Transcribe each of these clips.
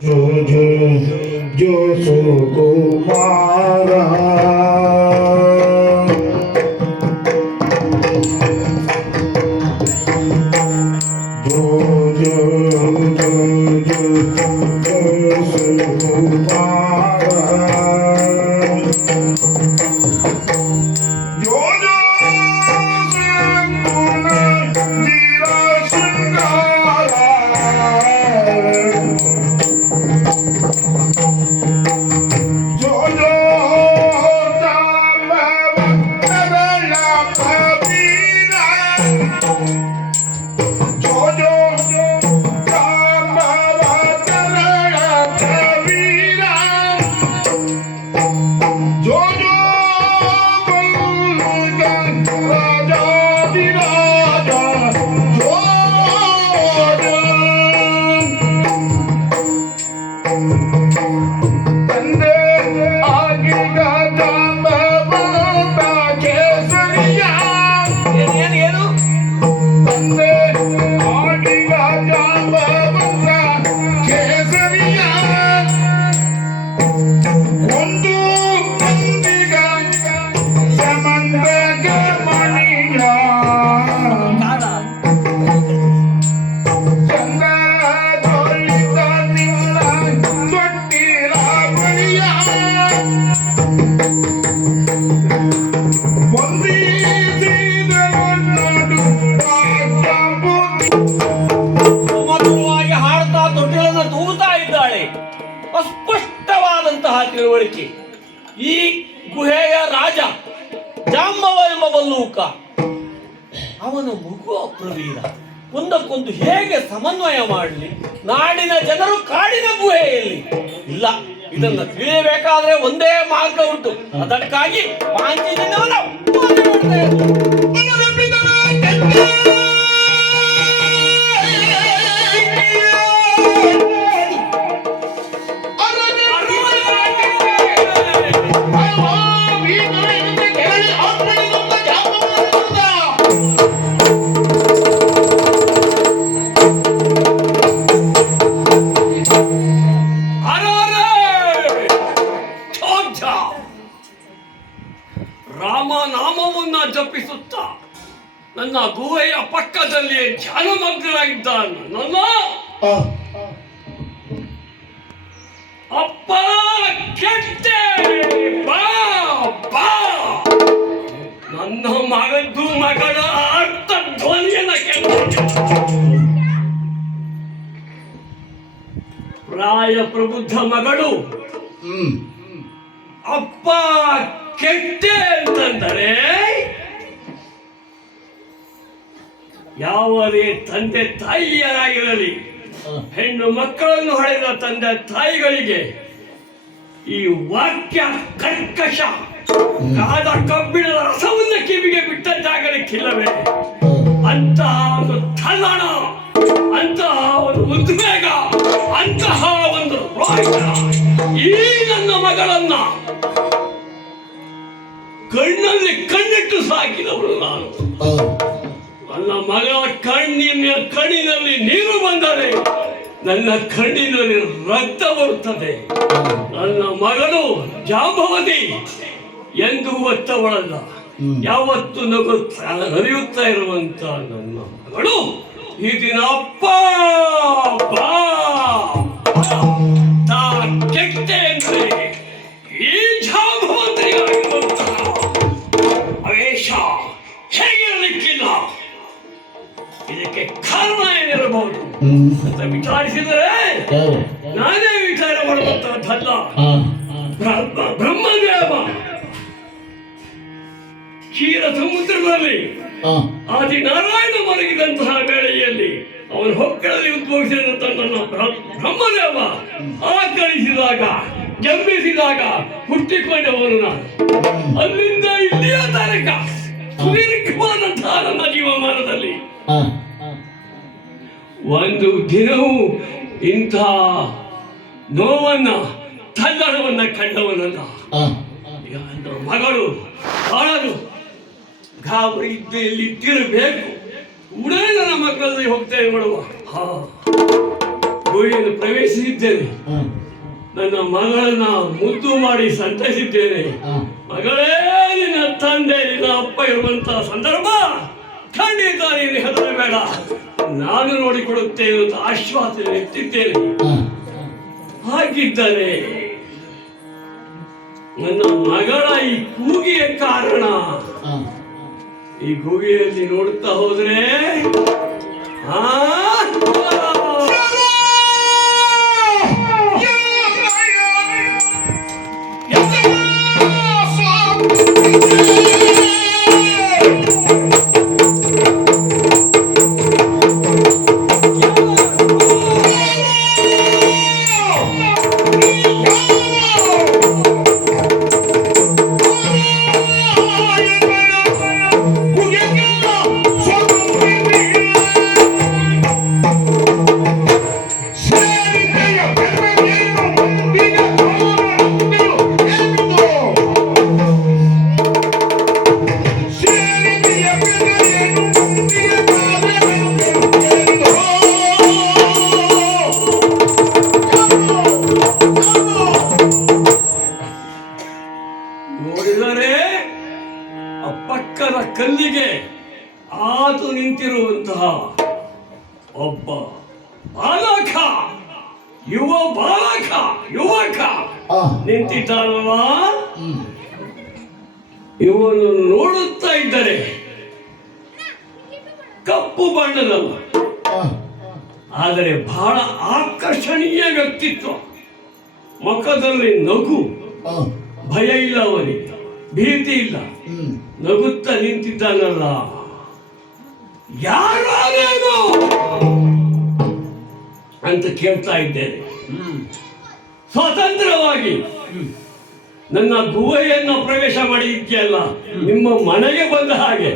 जो जो जो सुकुमारा जो जो जो जो जो सुकुमारा जो जो सिंधुना नीरा सिंगारा ಅಸ್ಪಷ್ಟವಾದಂತಹ ತಿಳುವಳಿಕೆ. ಈ ಗುಹೆಯ ರಾಜ ಜಾಂಬವ ಎಂಬ ಬಲ್ಲೂಕ, ಅವನ ಮಗು ಅಪ್ರವೀರ, ಒಂದಕ್ಕೊಂದು ಹೇಗೆ ಸಮನ್ವಯ ಮಾಡಲಿ? ನಾಡಿನ ಜನರು ಕಾಡಿನ ಗುಹೆಯಲ್ಲಿ ಇಲ್ಲ. ಇದನ್ನು ತಿಳಿಯಬೇಕಾದ್ರೆ ಒಂದೇ ಮಾರ್ಗ ಉಂಟು. ಅದಕ್ಕಾಗಿ ಪಾಂಚಜನ್ಯವನ್ನ ರಾಮನಾಮವನ್ನ ಜಪಿಸುತ್ತ ನನ್ನ ಗುಹೆಯ ಪಕ್ಕದಲ್ಲಿ ಧ್ಯಾನಮಗ್ನರಾಗಿದ್ದಾನ ನನ್ನ ಅಪ್ಪ ಕೆಟ್ಟೆ. ಬಾ ಬಾ, ನನ್ನ ಮಗದ್ದು ಮಗಳ ಅರ್ಥ ಧ್ವನಿಯನ್ನ ಪ್ರಾಯ ಪ್ರಬುದ್ಧ ಮಗಳು ಅಪ್ಪ ಕೆಟ್ಟೆ ಅಂತಂದರೆ ಯಾವರೇ ತಂದೆ ತಾಯಿಯರಾಗಿರಲಿ, ಹೆಣ್ಣು ಮಕ್ಕಳನ್ನು ಹೊಡೆದ ತಂದೆ ತಾಯಿಗಳಿಗೆ ಈ ವಾಕ್ಯ ಕರ್ಕಶ ಕಾದ ಕಬ್ಬಿಣದ ರಸವನ್ನು ಕಿವಿಗೆ ಬಿಟ್ಟದ್ದಾಗಲಿಕ್ಕಿಲ್ಲವೇ? ಅಂತಹ ಒಂದು ತಲ್ಲಣ, ಅಂತಹ ಒಂದು ಉದ್ವೇಗ, ಅಂತಹ ಒಂದು ರೋಹಿತ ಈ ನನ್ನ ಮಗಳನ್ನ ಕಣ್ಣಲ್ಲಿ ಕಣ್ಣಿಟ್ಟು ಸಾಕಿದವಳು ನಾನು. ನನ್ನ ಮಗಳ ಕಣ್ಣಿನಲ್ಲಿ ನೀರು ಬಂದರೆ ನನ್ನ ಕಣ್ಣಿನಲ್ಲಿ ರಕ್ತ ಬರುತ್ತದೆ. ನನ್ನ ಮಗಳು ಜಾಂಬವತಿ ಎಂದು ಒತ್ತವಳಲ್ಲ, ಯಾವತ್ತು ನಲಿಯುತ್ತಾ ಇರುವಂತ ನನ್ನ ಮಗಳು ಈ ದಿನ ಅಪ್ಪ ಬಾ ಕೆಟ್ಟೆ ಅಂದರೆ ಈ ಜಾಂಬವತಿಯಾಗಿರುವಂತಹ ಅವೇಶ ಹೇಗಿರಲಿಕ್ಕಿಲ್ಲ. ಇದಕ್ಕೆ ಕಾರಣ ಏನಿರಬಹುದು ಅಂತ ವಿಚಾರಿಸಿದರೆ ನಾನೇ ವಿಚಾರ ಮಾಡುವಂತಹದ್ದಲ್ಲ. ಬ್ರಹ್ಮದೇವ ಕ್ಷೀರ ಸಮುದ್ರದಲ್ಲಿ ಆದಿನಾರಾಯಣ ಮಲಗಿದಂತಹ ವೇಳೆಯಲ್ಲಿ ಅವನ ಹೊಕ್ಕಳಲ್ಲಿ ಉದ್ಭವಿಸಿದಂತ ನನ್ನ ಬ್ರಹ್ಮದೇವ ಆಕಳಿಸಿದಾಗ ಜಂಬಿಸಿದಾಗ ಹುಟ್ಟಿಕೊಂಡವನು ನಾನು. ಅಲ್ಲಿಂದ ಇಲ್ಲಿಯ ತನಕ ಸುದೀರ್ಘವಾದಂತಹ ನನ್ನ ಜೀವಮಾನದಲ್ಲಿ ಒಂದು ದಿನವೂ ಇಂಥ ನೋವನ್ನ ತಲ್ಲಣವನ್ನ ಕಂಡವನಲ್ಲ. ಮಗಳು ಕಾಣಲು ಗಾಬರಿ ಇದ್ದಲ್ಲಿ ತಿರಬೇಕು. ಉಡೇ ನನ್ನ ಮಕ್ಕಳಲ್ಲಿ ಹೋಗ್ತೇವೆ ಮಾಡುವ ಗುಹೆಯನ್ನು ಪ್ರವೇಶಿಸಿದ್ದೇನೆ. ನನ್ನ ಮಗಳನ್ನ ಮುದ್ದು ಮಾಡಿ ಸಂತೈಸಿದ್ದೇನೆ. ಮಗಳೇ, ನಿನ್ನ ತಂದೆ ನಿನ್ನ ಅಪ್ಪ ಇರುವಂತಹ ಸಂದರ್ಭ ಖಂಡಿತ ನೀನು ಹೆದರಬೇಡ, ನಾನು ನೋಡಿಕೊಡುತ್ತೇನೆ ಅಂತ ಆಶ್ವಾಸನೆ ಎತ್ತಿದ್ದೇನೆ. ಹಾಗಿದ್ದರೆ ನನ್ನ ಮಗಳ ಈ ಕೂಗಿಯ ಕಾರಣ, ಈ ಕೂಗಿಯಲ್ಲಿ ನೋಡುತ್ತಾ ಹೋದ್ರೆ ನೋಡಿದರೆ ಆ ಪಕ್ಕದ ಕಲ್ಲಿಗೆ ಆತು ನಿಂತಿರುವಂತಹ ಒಬ್ಬ ಬಾಲಕ, ಯುವಕ ನಿಂತಿದ್ದಾನಲ್ಲ. ಇವನು ನೋಡುತ್ತಾ ಇದ್ದರೆ ಕಪ್ಪು ಬಣ್ಣದಲ್ಲ, ಆದರೆ ಬಹಳ ಆಕರ್ಷಣೀಯ ವ್ಯಕ್ತಿತ್ವ. ಮುಖದಲ್ಲಿ ನಗು, ಭಯ ಇಲ್ಲ ಅವನಿಗೆ, ಭೀತಿ ಇಲ್ಲ, ನಗುತ್ತಾ ನಿಂತಿದ್ದಾನಲ್ಲ. ಯಾರು ಅಂತ ಕೇಳ್ತಾ ಇದ್ದೇನೆ. ಸ್ವತಂತ್ರವಾಗಿ ನನ್ನ ಗುಹೆಯನ್ನು ಪ್ರವೇಶ ಮಾಡಿದ್ಯಲ್ಲ, ನಿಮ್ಮ ಮನೆಗೆ ಬಂದ ಹಾಗೆ.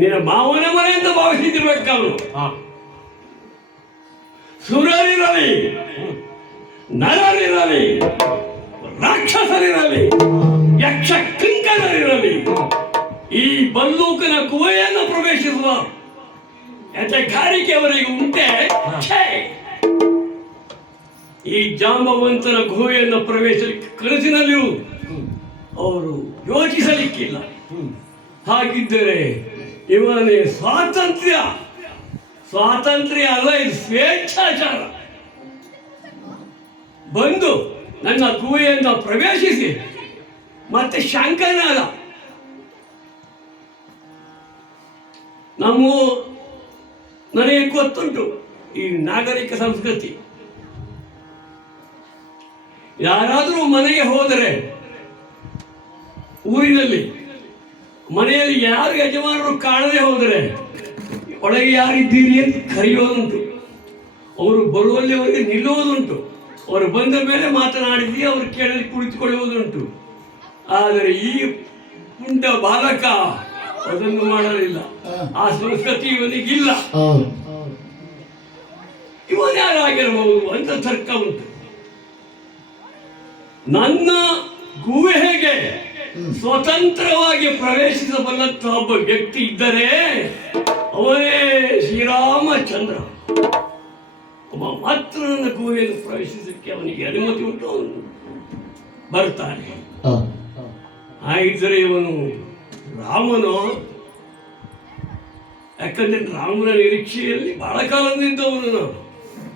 ನಿನ್ನ ಮಾವನ ಮನೆ ಅಂತ ಭಾವಿಸಿದಿರ್ಬೇಕವನು. ಸುರರಿರಲಿ, ನರರಿರಲಿ, ರಾಕ್ಷಸರಿರಲಿ, ಯಕ್ಷ ಕಿಂಕರರಿರಲಿ, ಈ ಬಂದೂಕನ ಗುಹೆಯನ್ನು ಪ್ರವೇಶಿಸುವ ಎದೆಗಾರಿಕೆ ಅವರಿಗೆ ಉಂಟೆ? ಈ ಜಾಂಬವಂತನ ಗುಹೆಯನ್ನು ಪ್ರವೇಶಿಸಲಿಕ್ಕೆ ಕನಸಿನಲ್ಲಿಯೂ ಅವರು ಯೋಚಿಸಲಿಕ್ಕಿಲ್ಲ. ಹಾಗಿದ್ದರೆ ಇವನೇ ಸ್ವಾತಂತ್ರ್ಯ ಅಲ್ಲ, ಇದು ಸ್ವೇಚ್ಛಾಚಾರ. ಬಂದು ನನ್ನ ಗುಹೆಯನ್ನು ಪ್ರವೇಶಿಸಿ ಮತ್ತೆ ಶಂಕನಾದ. ನನಗೆ ಗೊತ್ತುಂಟು ಈ ನಾಗರಿಕ ಸಂಸ್ಕೃತಿ. ಯಾರಾದರೂ ಮನೆಗೆ ಹೋದರೆ, ಊರಿನಲ್ಲಿ ಮನೆಯಲ್ಲಿ ಯಾರು ಯಜಮಾನರು ಕಾಣದೆ ಹೋದರೆ ಒಳಗೆ ಯಾರಿದ್ದೀರಿ ಅಂತ ಕರೆಯೋದುಂಟು. ಅವರು ಬರುವಲ್ಲಿ ಅವರಿಗೆ ನಿಲ್ಲುವುದುಂಟು. ಅವರು ಬಂದ ಮೇಲೆ ಮಾತನಾಡಿಸಿ ಅವರು ಕೇಳಲಿ ಕುಳಿತುಕೊಳ್ಳುವುದುಂಟು. ಆದರೆ ಈ ಪುಂಡ ಬಾಲಕ ಅದನ್ನು ಮಾಡಲಿಲ್ಲ. ಆ ಸಂಸ್ಕೃತಿ ಇವನಿಗಿಲ್ಲ. ಇವನ್ಯಾರಾಗಿರಬಹುದು ಅಂತ ತರ್ಕ ಉಂಟು. ನನ್ನ ಗುಹೆಗೆ ಸ್ವತಂತ್ರವಾಗಿ ಪ್ರವೇಶಿಸಬಲ್ಲಂತಹ ಒಬ್ಬ ವ್ಯಕ್ತಿ ಇದ್ದರೆ ಅವನೇ ಶ್ರೀರಾಮಚಂದ್ರ. ಒಬ್ಬ ಮಾತ್ರ ನನ್ನ ಗುಹೆಯನ್ನು ಪ್ರವೇಶಿಸಲಿಕ್ಕೆ ಅವನಿಗೆ ಅನುಮತಿ ಉಂಟು, ಅವನು ಬರ್ತಾನೆ. ಹಾಗಿದ್ದರೆ ಇವನು ರಾಮನು. ಯಾಕಂದ್ರೆ ರಾಮನ ನಿರೀಕ್ಷೆಯಲ್ಲಿ ಬಹಳ ಕಾಲದಿಂದ ಅವನು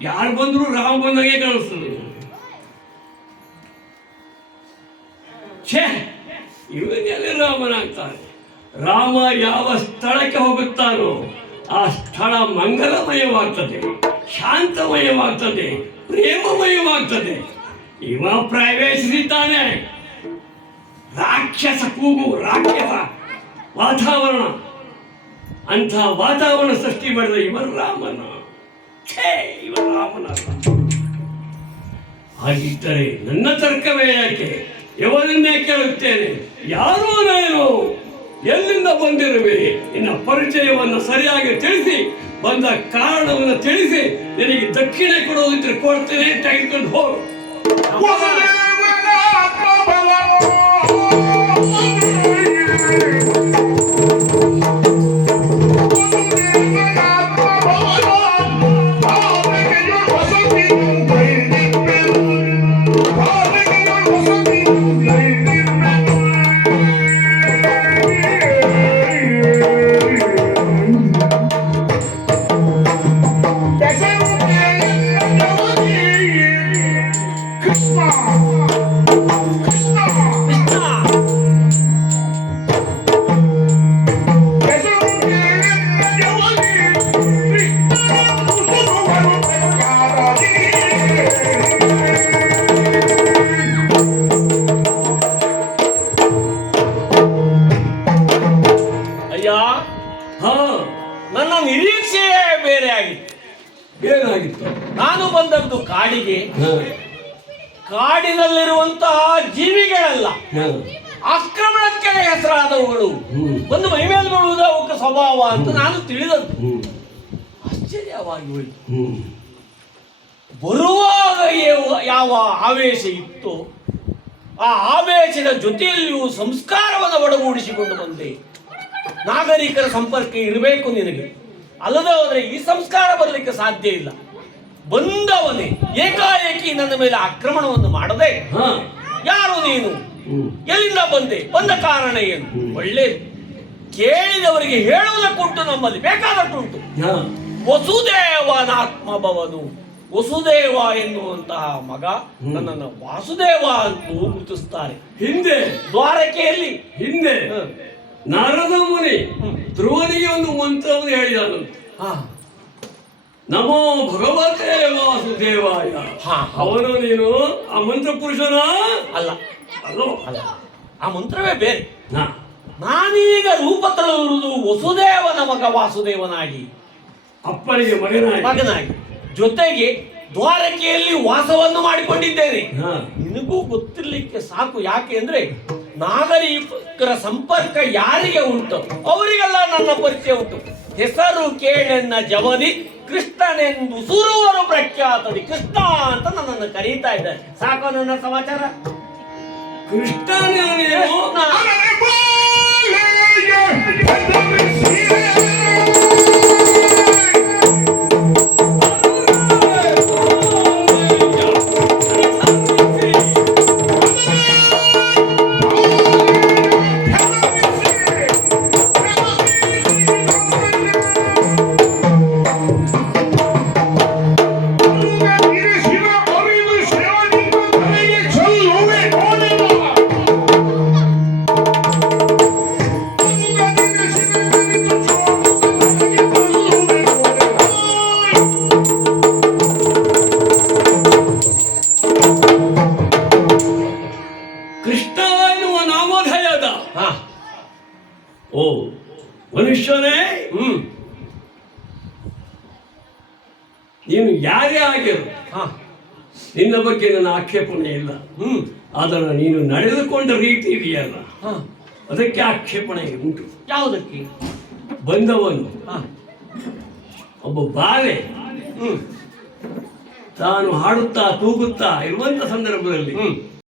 ಯಾರು ಬಂದರೂ ರಾಮ ಬಂದಾಗೆ ಕಾಣಿಸ್ತದೆ. ಇವನ್ನೆಲ್ಲ ರಾಮನಾಗ್ತಾನೆ. ರಾಮ ಯಾವ ಸ್ಥಳಕ್ಕೆ ಹೋಗುತ್ತಾನೋ ಆ ಸ್ಥಳ ಮಂಗಲಮಯವಾಗ್ತದೆ, ಶಾಂತಮಯವಾಗ್ತದೆ, ಪ್ರೇಮಮಯವಾಗ್ತದೆ. ಇವ ಪ್ರವೇಶಿಸಿದ್ದಾನೆ. ರಾಕ್ಷಸ ಕೂಗು, ರಾಕ್ಷಸ ವಾತಾವರಣ, ಅಂಥ ವಾತಾವರಣ ಸೃಷ್ಟಿ ಮಾಡಿದ ಇವನ ರಾಮನ. ಹಾಗಿದ್ದರೆ ನನ್ನ ತರ್ಕವೇ ಯಾಕೆ? ಇವನನ್ನೇ ಕೇಳುತ್ತೇನೆ. ಯಾರೋ ನಾನು, ಎಲ್ಲಿಂದ ಬಂದಿರುವೆ? ನಿನ್ನ ಪರಿಚಯವನ್ನು ಸರಿಯಾಗಿ ತಿಳಿಸಿ, ಬಂದ ಕಾರಣವನ್ನು ತಿಳಿಸಿ, ನಿನಗೆ ದಕ್ಷಿಣೆ ಕೊಡುವುದಿದ್ರೆ ಕೊಡ್ತೇನೆ, ತೆಗೆದುಕೊಂಡು ಹೋಗು. ಹ, ಕಾಡಿನಲ್ಲಿರುವಂತಹ ಜೀವಿಗಳೆಲ್ಲ ಹ. ಆಕ್ರಮಣಕ್ಕೆ ಹೆಸರಾದವುಗಳು ಹ್ಮ್. ಒಂದು ಮೈಮೇಲೆ ಬೀಳುವುದು ಅವಕ್ಕೆ ಸ್ವಭಾವ ಅಂತ ನಾನು ತಿಳಿದದ್ದು. ಹ್ಮ್. ಆಶ್ಚರ್ಯವಾಗಿ ಹೋಯಿತು. ಹ್ಮ್. ಬರುವಾಗ ಯಾವ ಆವೇಶ ಇತ್ತು ಆ ಆವೇಶದ ಜೊತೆಯಲ್ಲಿಯೂ ಸಂಸ್ಕಾರವನ್ನು ಒಡಗೂಡಿಸಿಕೊಂಡು ಬಂದೆ. ನಾಗರಿಕರ ಸಂಪರ್ಕ ಇರಬೇಕು ನಿನಗೆ, ಅಲ್ಲದೆ ಹೋದ್ರೆ ಈ ಸಂಸ್ಕಾರ ಬರಲಿಕ್ಕೆ ಸಾಧ್ಯ ಇಲ್ಲ. ಬಂದವನೇ ಏಕಾಏಕಿ ನನ್ನ ಮೇಲೆ ಆಕ್ರಮಣವನ್ನು ಮಾಡದೆ, ಹ. ಯಾರು ನೀನು, ಹ್ಮ್. ಎಲ್ಲಿಂದ ಬಂದೆ, ಬಂದ ಕಾರಣ ಏನು, ಒಳ್ಳೇದು ಕೇಳಿದವರಿಗೆ ಹೇಳುವುದಕ್ಕುಂಟು, ನಮ್ಮಲ್ಲಿ ಬೇಕಾದಟ್ಟುಂಟು. ಹ. ವಸುದೇವನಾತ್ಮಭವನು, ವಸುದೇವ ಎನ್ನುವಂತಹ ಮಗ ನನ್ನನ್ನು ವಾಸುದೇವ ಅಂತೂ ಗುರುತಿಸ್ತಾರೆ. ಹಿಂದೆ ದ್ವಾರಕೆಯಲ್ಲಿ ಹಿಂದೆ ಹ. ನಾರದ ಮುನಿ ಧ್ರುವನಿಗೆ ಒಂದು ಮಂತ್ರವನ್ನು ಹೇಳಿದನು. ಹಾ, ನಮೋ ಭಗವತೆ ವಾಸುದೇವಾಯ. ಹಾ, ಅವನು ನೀನು ಆ ಮಂತ್ರ ಪುರುಷನ ಅಲ್ಲ ಅಲ್ಲೋ ಅಲ್ಲ, ಆ ಮಂತ್ರವೇ ಬೇರೆ. ಹ. ನಾನೀಗ ರೂಪ ತಳೆದಿರುವುದು ವಸುದೇವನ ಮಗ ವಾಸುದೇವನಾಗಿ, ಅಪ್ಪನಿಗೆ ಮಗನಾಗಿ, ಜೊತೆಗೆ ದ್ವಾರಕೆಯಲ್ಲಿ ವಾಸವನ್ನು ಮಾಡಿಕೊಂಡಿದ್ದೇನೆ. ಹ. ನಿನಗೂ ಗೊತ್ತಿರ್ಲಿಕ್ಕೆ ಸಾಕು. ಯಾಕೆ ಅಂದ್ರೆ ನಾಗರಿಕರ ಸಂಪರ್ಕ ಯಾರಿಗೆ ಉಂಟು ಅವರಿಗೆಲ್ಲ ನನ್ನ ಪರಿಚಯ ಉಂಟು. ಹೆಸರು ಕೇಳೆನ್ನ ಜವದಿ ಕೃಷ್ಣನೆಂದು ಸುರುವರು ಪ್ರಖ್ಯಾತದಿ, ಕೃಷ್ಣ ಅಂತ ನನ್ನನ್ನು ಕರೀತಾ ಇದ್ದಾರೆ. ಸಾಕು ನನ್ನ ಸಮಾಚಾರ. ಕೃಷ್ಣನೇ ನೀನು. ಕೃಷ್ಣ. ಕೃಷ್ಣ ಎನ್ನುವ ನಾಮಧೇಯದ ಹಾ, ಓ ಮನುಷ್ಯನೇ, ನೀನು ಯಾರೇ ಆಗಿರು, ಹಾ, ನಿನ್ನ ಬಗ್ಗೆ ನನ್ನ ಆಕ್ಷೇಪಣೆ ಇಲ್ಲ. ಆದರೆ ನೀನು ನಡೆದುಕೊಂಡ ರೀತಿ ಇದೆಯಲ್ಲ, ಹಾ. ಅದಕ್ಕೆ ಆಕ್ಷೇಪಣೆ ಉಂಟು. ಯಾವುದಕ್ಕೆ? ಬಂದವನು ಹಾ, ಒಬ್ಬ ಬಾಲೆ ಹ್ಮ್, ತಾನು ಹಾಡುತ್ತಾ ತೂಗುತ್ತಾ ಇರುವಂತ ಸಂದರ್ಭದಲ್ಲಿ ಹ್ಮ್.